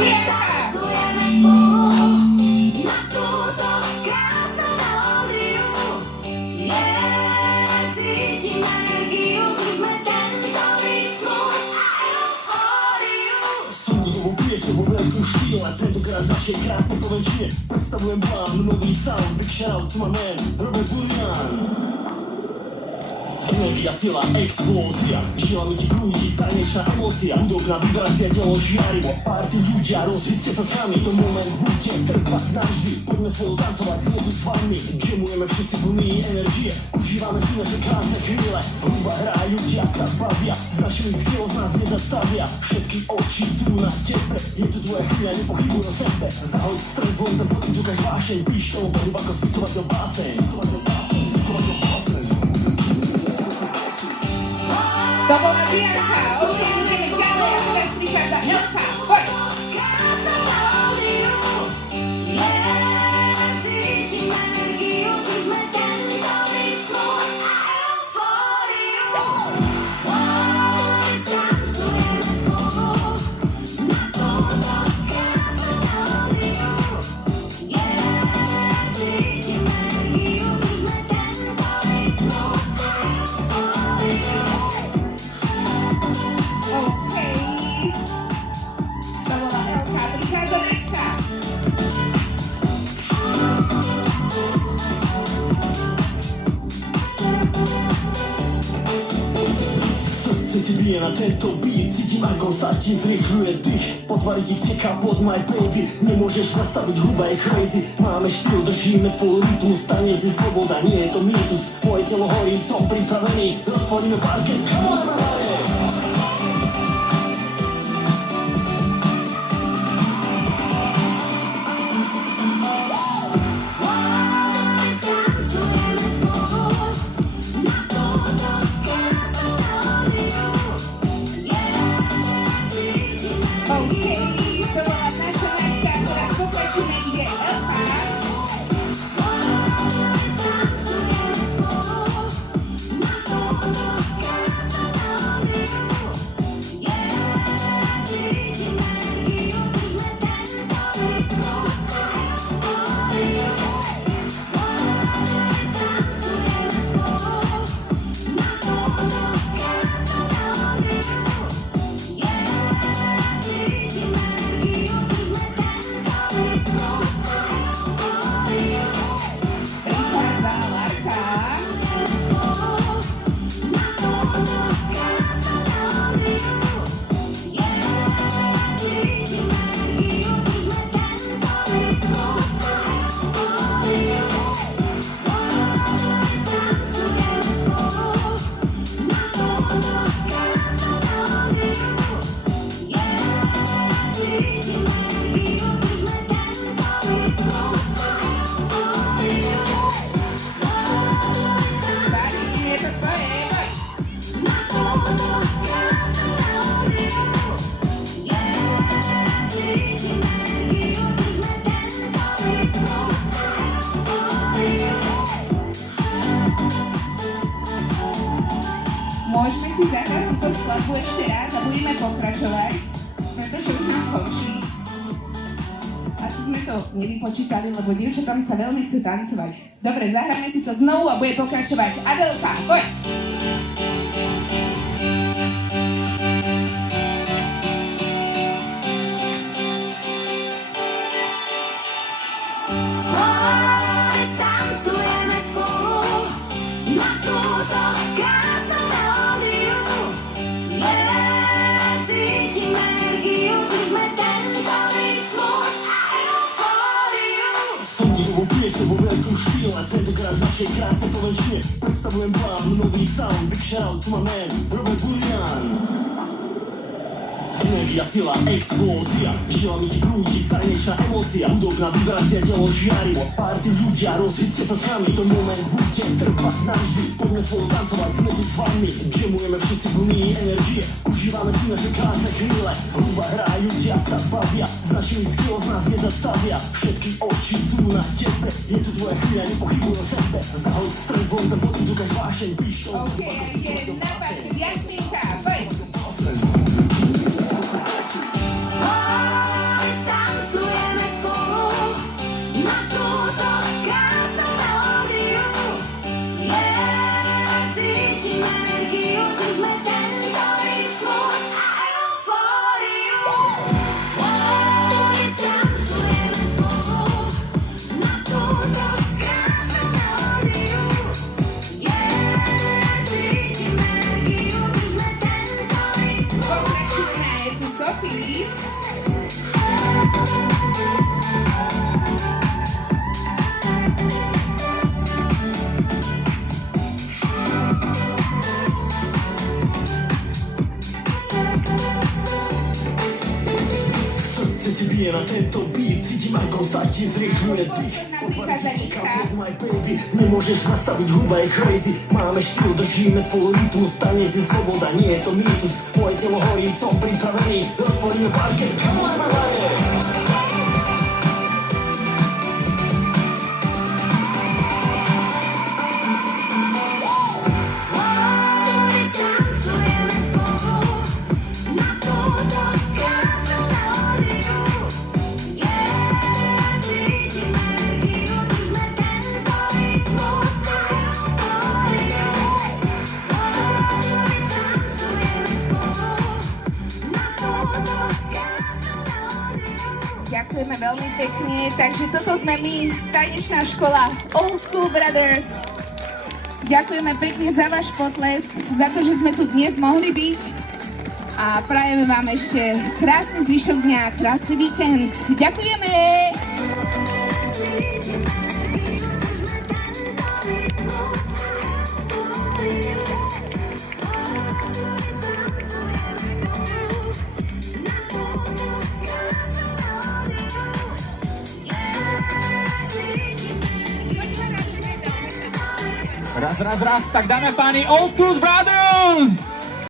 Tancujeme spolu na túto krásnu melódiu. Cítim energiu, držme tento rytmus a eufóriu. Súdovou piesňou vo veľkom štýle, tentokrát našej krásnej Slovenčine predstavujem vám nový sound. Big shout to my man Robert Bulian. Energia, sila, explózia, žilami ti prúdi tajnejšia emócia. Hudobná vibrácia, telo žiarivo, party ľudia, rozhýbte sa sami. To moment bude trvať navždy. Poďme spolu tancovať, sme tu s vami. Jamujeme všetci plní energie, užívame si naše krásne chvíle. Hudba hrá, ľudia sa bavia, s našimi skills nás nezastavia. Všetky oči sú na tebe, je tu tvoja chvíľa, nepochybuj o sebe. Zahoď stres, len ten pocit, ukáž vášeň, píš to, pohyb ako spisovateľ báseň. To bola Bianka, ok, ideme ďalej a teraz prichádza Elka, poď! Krásnu melódiu. Cítim energiu, držme tento rytmus a eufóriu. Tancujeme spolu na túto krásnu melódiu. Cítim energiu, držme tento rytmus a eufóriu. OK. To bola Elka, prichádza Nečka. Srdce ti bije na tento beat, cítim ako sa ti zrýchľuje dých. Po tvári ti steká pod my baby, nemôžeš zastaviť, hudba je crazy. Máme štýl, držíme spolu rytmus, tanec je sloboda, nie je to mýtus. Moje telo horí, som pripravený, rozpalíme parket, come on, everybody! Tancujeme spolu na túto krásnu melódiu. Cítim OK, to bola naša Nečka, teraz pokračujeme, ide Elka. Tancujeme spolu na túto krásnu melódiu. Cítim energiu, držme tento rytmus a eufóriu. Tancujeme spolu na túto krásnu melódiu. Cítim energiu, držme tento rytmus a eufóriu. Prichádza Larka. Tak, je to tvoje, poď. Môžeme si zahrať túto skladbu ešte raz a budeme pokračovať, pretože už nám končí. Asi sme to nevypočítali, lebo dievčatám sa veľmi chce tancovať. Dobre, zahráme si to znovu a bude pokračovať Adelka, poď! Tancujeme spolu na túto krásnu melódiu. Cítim energiu, držme tento rytmus a eufóriu. Súdovou piesňou vo veľkom štýle, tentokrát našej krásnej Slovenčine predstavujem vám nový sound. Big shout to my man Robert Bulian. Energia, sila, explózia, žilami ti prúdi tajnejšia emócia. Hudobná vibrácia, telo žiarivo, party ľudia, rozhýbte sa sami. To moment bude trvať navždy, poďme spolu tancovať, sme tu s vami. Jamujeme všetci plní energie, užívame si naše krásne chvíle. Hudba hrá, ľudia sa bavia, s našimi skills nás nezastavia. Všetky oči sú na tebe, je tu tvoja chvíľa, nepochybuj o sebe. Zahoď stres, len ten pocit, ukáž vášeň, píš to. OK, ide na party Jasminka, poď! Tancujeme spolu na túto krásnu melódiu. Cítim energiu, držme tento rytmus. Pokračujeme, je tu Sofie. Srdce ti bije na tento beat, cítim ako sa ti zrýchľuje dých. Posledná prichádzajúca. My baby, nemôžeš zastaviť, hudba je crazy. Máme štýl, držíme spolu rytmus, stane si sloboda, nie je to mýtus. Moje telo horí, som pripravený, rozporíme parket, come on my baby. Tancujeme spolu na túto krásnu melódiu. Cítim energiu, držme tento rytmus a eufóriu. Tancujeme spolu na túto krásnu melódiu. Ďakujeme veľmi pekne, takže toto sme my, tanečná škola Old School Brothers. Ďakujeme pekne za váš potlesk, za to, že sme tu dnes mohli byť a prajeme vám ešte krásny zvyšok dňa, krásny víkend. Ďakujeme! Cítim energiu, držme tento rytmus a eufóriu. Tancujeme spolu na túto krásnu melódiu. Cítim energiu, držme tento rytmus. Raz, tak dáme páni Old School Brothers!